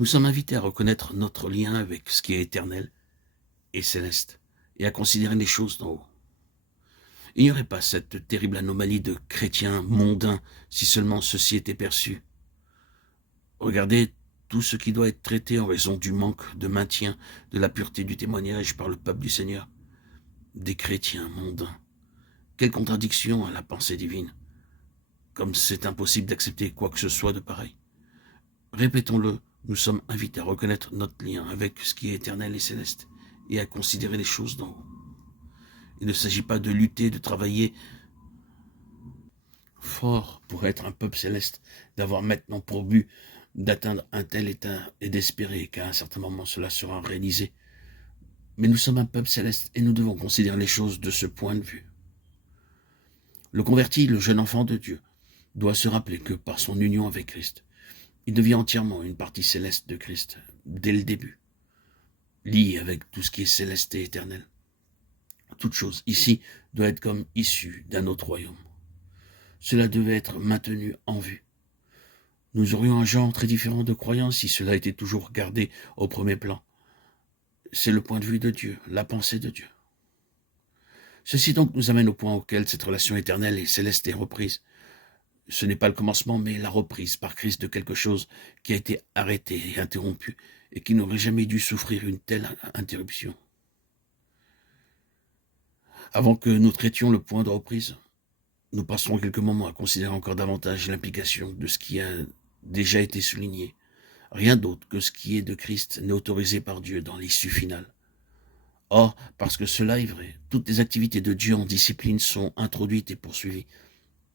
Nous sommes invités à reconnaître notre lien avec ce qui est éternel et céleste, et à considérer les choses d'en haut. Il n'y aurait pas cette terrible anomalie de chrétiens mondains si seulement ceci était perçu. Regardez tout ce qui doit être traité en raison du manque de maintien de la pureté du témoignage par le peuple du Seigneur. Des chrétiens mondains. Quelle contradiction à la pensée divine. Comme c'est impossible d'accepter quoi que ce soit de pareil. Répétons-le, nous sommes invités à reconnaître notre lien avec ce qui est éternel et céleste, et à considérer les choses d'en haut. Il ne s'agit pas de lutter, de travailler fort pour être un peuple céleste, d'avoir maintenant pour but d'atteindre un tel état et d'espérer qu'à un certain moment cela sera réalisé. Mais nous sommes un peuple céleste et nous devons considérer les choses de ce point de vue. Le converti, le jeune enfant de Dieu, doit se rappeler que par son union avec Christ, il devient entièrement une partie céleste de Christ, dès le début, lié avec tout ce qui est céleste et éternel. Toute chose ici doit être comme issue d'un autre royaume. Cela devait être maintenu en vue. Nous aurions un genre très différent de croyance si cela était toujours gardé au premier plan. C'est le point de vue de Dieu, la pensée de Dieu. Ceci donc nous amène au point auquel cette relation éternelle et céleste est reprise. Ce n'est pas le commencement, mais la reprise par Christ de quelque chose qui a été arrêté et interrompu et qui n'aurait jamais dû souffrir une telle interruption. Avant que nous traitions le point de reprise, nous passerons quelques moments à considérer encore davantage l'implication de ce qui a déjà été souligné. Rien d'autre que ce qui est de Christ n'est autorisé par Dieu dans l'issue finale. Or, parce que cela est vrai, toutes les activités de Dieu en discipline sont introduites et poursuivies.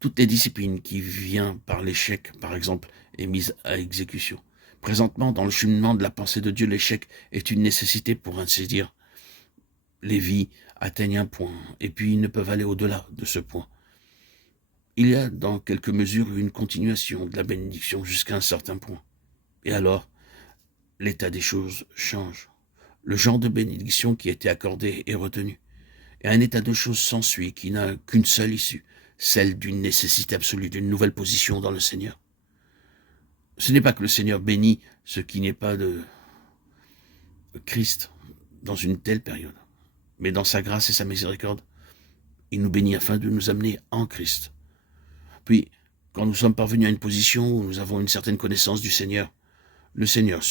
Toutes les disciplines qui viennent par l'échec, par exemple, est mise à exécution. Présentement, dans le cheminement de la pensée de Dieu, l'échec est une nécessité pour ainsi dire. Les vies atteignent un point, et puis ils ne peuvent aller au-delà de ce point. Il y a dans quelque mesure une continuation de la bénédiction jusqu'à un certain point. Et alors, l'état des choses change. Le genre de bénédiction qui a été accordé est retenu. Et un état de choses s'ensuit qui n'a qu'une seule issue, celle d'une nécessité absolue, d'une nouvelle position dans le Seigneur. Ce n'est pas que le Seigneur bénit ce qui n'est pas de Christ dans une telle période, mais dans sa grâce et sa miséricorde, il nous bénit afin de nous amener en Christ. Puis, quand nous sommes parvenus à une position où nous avons une certaine connaissance du Seigneur, le Seigneur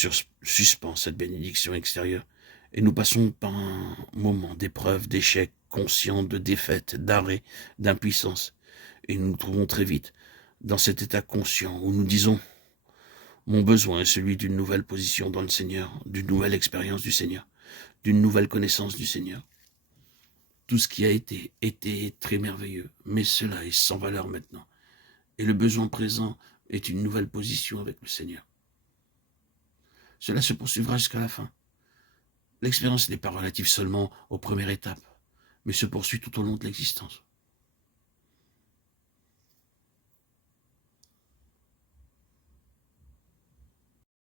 suspend cette bénédiction extérieure et nous passons par un moment d'épreuve, d'échec, conscient de défaite, d'arrêt, d'impuissance. Et nous nous trouvons très vite dans cet état conscient où nous disons « Mon besoin est celui d'une nouvelle position dans le Seigneur, d'une nouvelle expérience du Seigneur, d'une nouvelle connaissance du Seigneur. » Tout ce qui a été très merveilleux, mais cela est sans valeur maintenant. Et le besoin présent est une nouvelle position avec le Seigneur. Cela se poursuivra jusqu'à la fin. L'expérience n'est pas relative seulement aux premières étapes, mais se poursuit tout au long de l'existence.